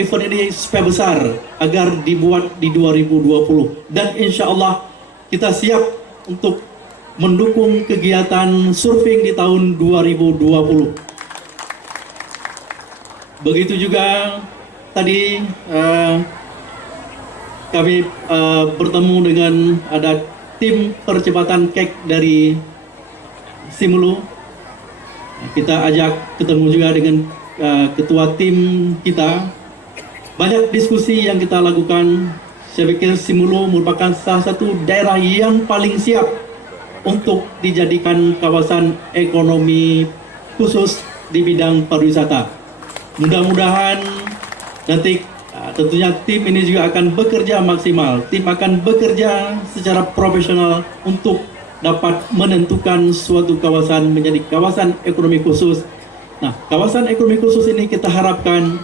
event ini supaya besar agar dibuat di 2020, dan insya Allah kita siap untuk mendukung kegiatan surfing di tahun 2020. Begitu juga tadi kami bertemu dengan ada tim percepatan kek dari Simulu. Kita ajak ketemu juga dengan ketua tim kita. Banyak diskusi yang kita lakukan. Saya pikir Simulu merupakan salah satu daerah yang paling siap untuk dijadikan kawasan ekonomi khusus di bidang pariwisata. Mudah-mudahan nanti tentunya tim ini juga akan bekerja maksimal. Tim akan bekerja secara profesional untuk dapat menentukan suatu kawasan menjadi kawasan ekonomi khusus. Nah, kawasan ekonomi khusus ini kita harapkan